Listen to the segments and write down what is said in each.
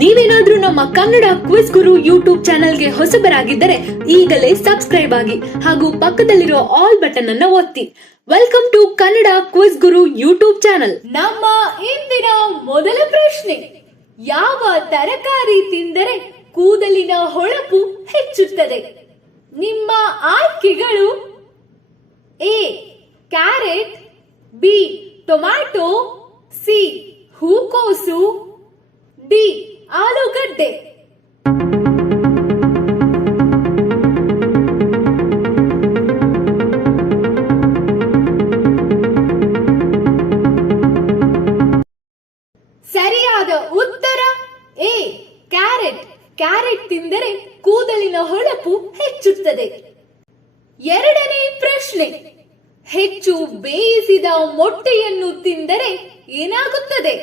ನೀವೇನಾದ್ರೂ ನಮ್ಮ Kannada quiz Guru YouTube ಚಾನೆಲ್ಗೆ ಹೊಸಬರಾಗಿದ್ದರೆ ಈಗಲೇ ಸಬ್ಸ್ಕ್ರೈಬ್ ಆಗಿ ಹಾಗೂ ಪಕ್ಕದಲ್ಲಿರೋ ಆಲ್ ಬಟನ್ ಅನ್ನ ಒತ್ತಿ. Welcome to Kannada quiz Guru YouTube channel. ನಮ್ಮ ಇಂದಿನ ಮೊದಲ ಪ್ರಶ್ನೆ, ಯಾವ ತರಕಾರಿ ತಿಂದರೆ ಕೂದಲಿನ ಹೊಳಪು ಹೆಚ್ಚುತ್ತದೆ? ನಿಮ್ಮ ಆಯ್ಕೆಗಳು: A carrot, B tomato, C ಹೂಕೋಸು, ಡಿ ಆಲೂಗಡ್ಡೆ. ಸರಿಯಾದ ಉತ್ತರ ಎ ಕ್ಯಾರೆಟ್. ಕ್ಯಾರೆಟ್ ತಿಂದರೆ ಕೂದಲಿನ ಹೊಳಪು ಹೆಚ್ಚುತ್ತದೆ. ಎರಡನೇ ಪ್ರಶ್ನೆ, ಹೆಚ್ಚು ಬೇಯಿಸಿದ ಮೊಟ್ಟೆಯನ್ನು ತಿಂದರೆ ಏನಾಗುತ್ತದೆ?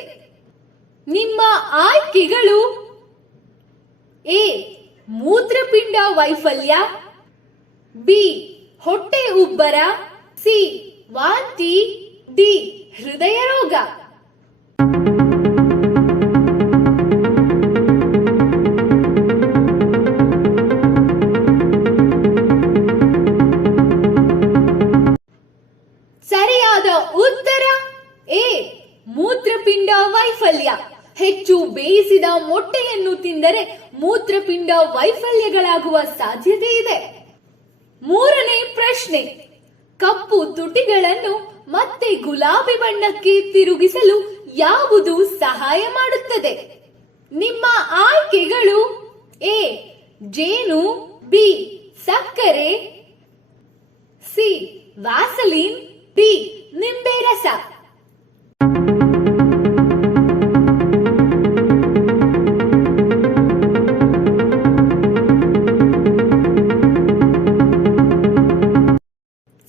ನಿಮ್ಮ ಆಯ್ಕೆಗಳು: ಎ ಮೂತ್ರಪಿಂಡ ವೈಫಲ್ಯ, ಬಿ ಹೊಟ್ಟೆ ಉಬ್ಬರ, ಸಿ ವಾಂತಿ, ಡಿ ಹೃದಯ ರೋಗ. ಸರಿಯಾದ ಉತ್ತರ ಎ ಮೂತ್ರಪಿಂಡ ವೈಫಲ್ಯ. ಹೆಚ್ಚು ಬೇಯಿಸಿದ ಮೊಟ್ಟೆಯನ್ನು ತಿಂದರೆ ಮೂತ್ರಪಿಂಡ ವೈಫಲ್ಯಗಳಾಗುವ ಸಾಧ್ಯತೆ ಇದೆ. ಮೂರನೇ ಪ್ರಶ್ನೆ, ಕಪ್ಪು ತುಟಿಗಳನ್ನು ಮತ್ತೆ ಗುಲಾಬಿ ಬಣ್ಣಕ್ಕೆ ತಿರುಗಿಸಲು ಯಾವುದು ಸಹಾಯ ಮಾಡುತ್ತದೆ? ನಿಮ್ಮ ಆಯ್ಕೆಗಳು: ಎ ಜೇನು, ಬಿ ಸಕ್ಕರೆ, ಸಿ ವ್ಯಾಸಲಿನ್, ಡಿ ನಿಂಬೆ ರಸ.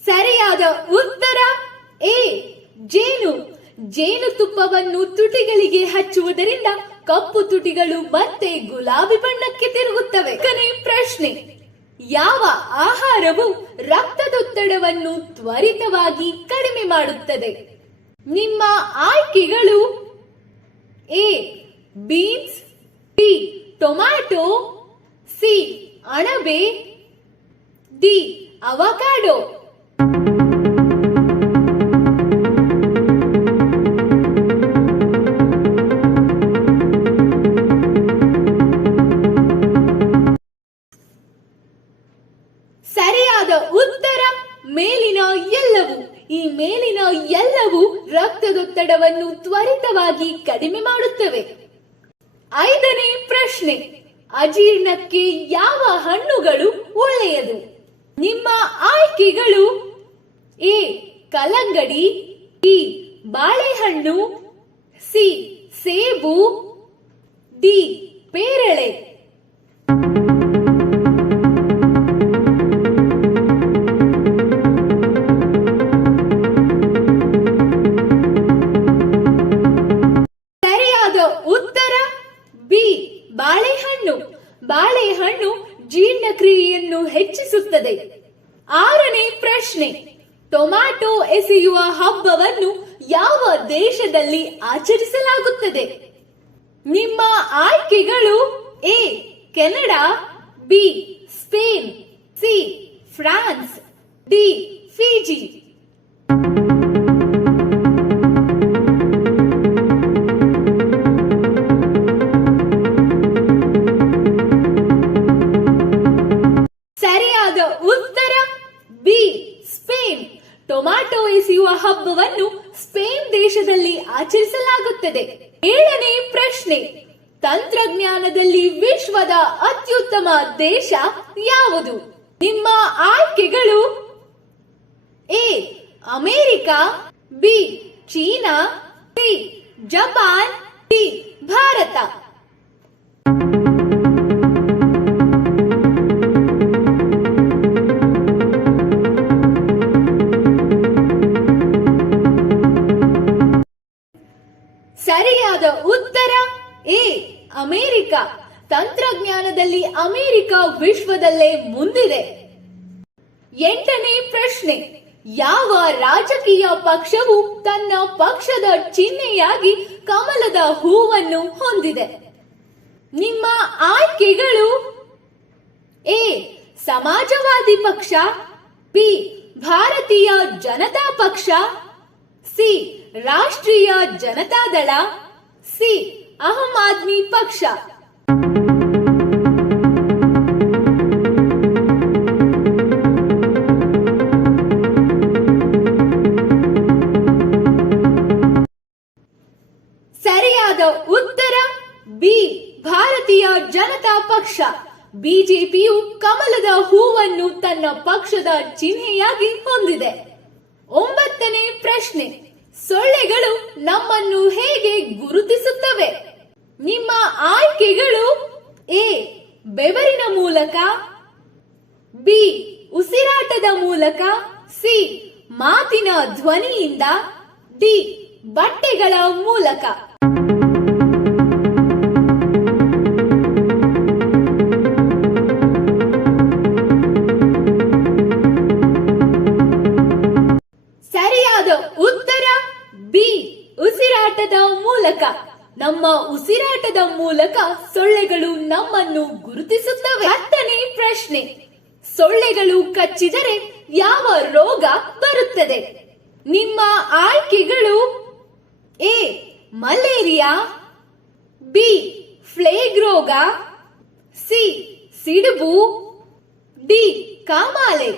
ಸರಿಯಾದ ಉತ್ತರ ಎ ಜೇನು. ಜೇನುತುಪ್ಪವನ್ನು ತುಟಿಗಳಿಗೆ ಹಚ್ಚುವುದರಿಂದ ಕಪ್ಪು ತುಟಿಗಳು ಮತ್ತೆ ಗುಲಾಬಿ ಬಣ್ಣಕ್ಕೆ ತಿರುಗುತ್ತವೆ. ಕೊನೆ ಪ್ರಶ್ನೆ, ಯಾವ ಆಹಾರವು ರಕ್ತದೊತ್ತಡವನ್ನು ತ್ವರಿತವಾಗಿ ಕಡಿಮೆ ಮಾಡುತ್ತದೆ? ನಿಮ್ಮ ಆಯ್ಕೆಗಳು: A beans, B tomato, C ಅಣಬೆ, ಡಿ ಅವಕಾಡೋ. ಸರಿಯಾದ ಉತ್ತರ ಮೇಲಿನ ಎಲ್ಲವೂ. ಈ ಮೇಲಿನ ಎಲ್ಲವೂ ರಕ್ತದೊತ್ತಡವನ್ನು ತ್ವರಿತವಾಗಿ ಕಡಿಮೆ ಮಾಡುತ್ತವೆ. ಐದನೇ ಪ್ರಶ್ನೆ, ಅಜೀರ್ಣಕ್ಕೆ ಯಾವ ಹಣ್ಣುಗಳು ಒಳ್ಳೆಯದು? ನಿಮ್ಮ ಆಯ್ಕೆಗಳು: ಎ ಕಲ್ಲಂಗಡಿ, ಬಿ ಬಾಳೆಹಣ್ಣು, ಸಿ ಸೇಬು, ಡಿ ಪೇರಳೆ. ಉತ್ತರ ಬಿ ಬಾಳೆಹಣ್ಣು. ಬಾಳೆಹಣ್ಣು ಜೀರ್ಣಕ್ರಿಯೆಯನ್ನು ಹೆಚ್ಚಿಸುತ್ತದೆ. ಆರನೇ ಪ್ರಶ್ನೆ, ಟೊಮ್ಯಾಟೊ ಎಸೆಯುವ ಹಬ್ಬವನ್ನು ಯಾವ ದೇಶದಲ್ಲಿ ಆಚರಿಸಲಾಗುತ್ತದೆ? ನಿಮ್ಮ ಆಯ್ಕೆಗಳು: A Canada, B Spain, C France, D Fiji. ಉತ್ತರ ಬಿ ಸ್ಪೇನ್. ಟೊಮ್ಯಾಟೊ ಎಸೆಯುವ ಹಬ್ಬವನ್ನು ಸ್ಪೇನ್ ದೇಶದಲ್ಲಿ ಆಚರಿಸಲಾಗುತ್ತದೆ. ಏಳನೇ ಪ್ರಶ್ನೆ, ತಂತ್ರಜ್ಞಾನದಲ್ಲಿ ವಿಶ್ವದ ಅತ್ಯುತ್ತಮ ದೇಶ ಯಾವುದು? ನಿಮ್ಮ ಆಯ್ಕೆಗಳು: A America, B China, C Japan, D Bharat. ಸರಿಯಾದ ಉತ್ತರ ಎ ಅಮೆರಿಕ. ತಂತ್ರಜ್ಞಾನದಲ್ಲಿ ಅಮೆರಿಕ ವಿಶ್ವದಲ್ಲೇ ಮುಂದಿದೆ. ಎಂಟನೇ ಪ್ರಶ್ನೆ, ಯಾವ ರಾಜಕೀಯ ಪಕ್ಷವು ತನ್ನ ಪಕ್ಷದ ಚಿಹ್ನೆಯಾಗಿ ಕಮಲದ ಹೂವನ್ನು ಹೊಂದಿದೆ? ನಿಮ್ಮ ಆಯ್ಕೆಗಳು: ಎ ಸಮಾಜವಾದಿ ಪಕ್ಷ, ಬಿ ಭಾರತೀಯ ಜನತಾ ಪಕ್ಷ, ಸಿ ರಾಷ್ಟ್ರೀಯ ಜನತಾದಳ, ಸಿ ಆಮ್ ಆದ್ಮಿ ಪಕ್ಷ. ಸರಿಯಾದ ಉತ್ತರ ಬಿ ಭಾರತೀಯ ಜನತಾ ಪಕ್ಷ. ಬಿಜೆಪಿಯು ಕಮಲದ ಹೂವನ್ನು ತನ್ನ ಪಕ್ಷದ ಚಿಹ್ನೆಯಾಗಿ ಹೊಂದಿದೆ. 9ನೇ ಪ್ರಶ್ನೆ: ಸೊಳ್ಳೆಗಳು ನಮ್ಮನ್ನು ಹೇಗೆ ಗುರುತಿಸುತ್ತವೆ? ನಿಮ್ಮ ಆಯ್ಕೆಗಳು: ಎ ಬೆವರಿನ ಮೂಲಕ, ಬಿ ಉಸಿರಾಟದ ಮೂಲಕ, ಸಿ ಮಾತಿನ ಧ್ವನಿಯಿಂದ, ಡಿ ಬಟ್ಟೆಗಳ ಮೂಲಕ. ಸರಿಯಾದ ಉತ್ತರ ಬಿ ಉಸಿರಾಟದ ಮೂಲಕ. ನಮ್ಮ ಉಸಿರಾಟದ ಮೂಲಕ ಸೊಳ್ಳೆಗಳು ನಮ್ಮನ್ನು ಗುರುತಿಸುತ್ತವೆ. 10ನೇ ಪ್ರಶ್ನೆ: ಸೊಳ್ಳೆಗಳು ಕಚ್ಚಿದರೆ ಯಾವ ರೋಗ ಬರುತ್ತದೆ? ನಿಮ್ಮ ಆಯ್ಕೆಗಳು: ಎ ಮಲೇರಿಯಾ, ಬಿ ಫ್ಲೇಗ್ ರೋಗ, ಸಿ ಸಿಡುಬು, ಡಿ ಕಾಮಾಲೆ.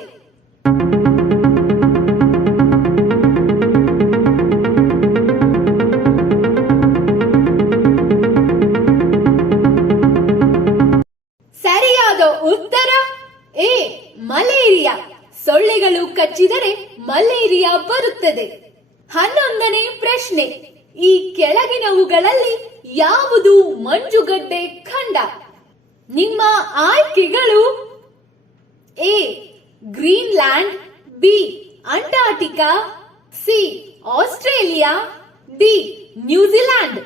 ಸರಿಯಾದ ಉತ್ತರ ಎ ಮಲೇರಿಯಾ. ಸೊಳ್ಳೆಗಳು ಕಚ್ಚಿದರೆ ಮಲೇರಿಯಾ ಬರುತ್ತದೆ. 11ನೇ ಪ್ರಶ್ನೆ: ಈ ಕೆಳಗಿನವುಗಳಲ್ಲಿ ಯಾವುದು ಮಂಜುಗಡ್ಡೆ ಖಂಡ? ನಿಮ್ಮ ಆಯ್ಕೆಗಳು: A Greenland, B Antarctica, C Australia, D New Zealand.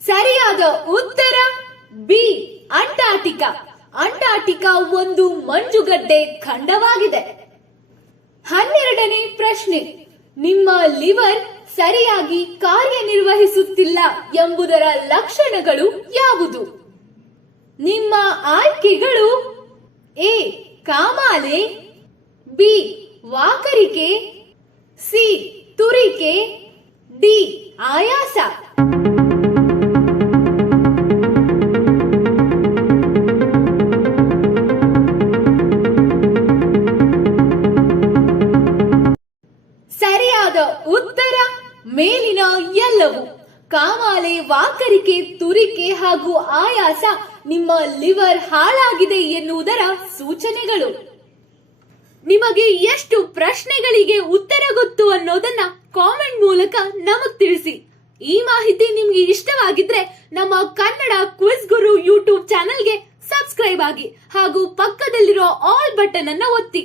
ಸರಿಯಾದ ಉತ್ತರ ಬಿ ಅಂಟಾರ್ಟಿಕಾ. ಅಂಟಾರ್ಟಿಕಾ ಒಂದು ಮಂಜುಗಡ್ಡೆ ಖಂಡವಾಗಿದೆ. 12ನೇ ಪ್ರಶ್ನೆ: ನಿಮ್ಮ ಲಿವರ್ ಸರಿಯಾಗಿ ಕಾರ್ಯನಿರ್ವಹಿಸುತ್ತಿಲ್ಲ ಎಂಬುದರ ಲಕ್ಷಣಗಳು ಯಾವುದು? ನಿಮ್ಮ ಆಯ್ಕೆಗಳು: ಎ ಕಾಮಾಲೆ, ಬಿ ವಾಕರಿಕೆ, ಸಿ ತುರಿಕೆ, ಡಿ ಆಯಾಸ. ಸರಿಯಾದ ಉತ್ತರ ಮೇಲಿನ ಎಲ್ಲವೂ. ಕಾಮಾಲೆ, ವಾಕರಿಕೆ, ತುರಿಕೆ ಹಾಗೂ ಆಯಾಸ ನಿಮ್ಮ ಲಿವರ್ ಹಾಳಾಗಿದೆ ಎನ್ನುವುದರ ಸೂಚನೆಗಳು. ನಿಮಗೆ ಎಷ್ಟು ಪ್ರಶ್ನೆಗಳಿಗೆ ಉತ್ತರ ಗೊತ್ತು ಅನ್ನೋದನ್ನ ಕಾಮೆಂಟ್ ಮೂಲಕ ನಮಗ್ ತಿಳಿಸಿ. ಈ ಮಾಹಿತಿ ನಿಮ್ಗೆ ಇಷ್ಟವಾಗಿದ್ರೆ ನಮ್ಮ ಕನ್ನಡ ಕ್ವಿಜ್ ಗುರು ಯೂಟ್ಯೂಬ್ ಚಾನೆಲ್ಗೆ ಸಬ್ಸ್ಕ್ರೈಬ್ ಆಗಿ ಹಾಗೂ ಪಕ್ಕದಲ್ಲಿರೋ ಆಲ್ ಬಟನ್ ಅನ್ನ ಒತ್ತಿ.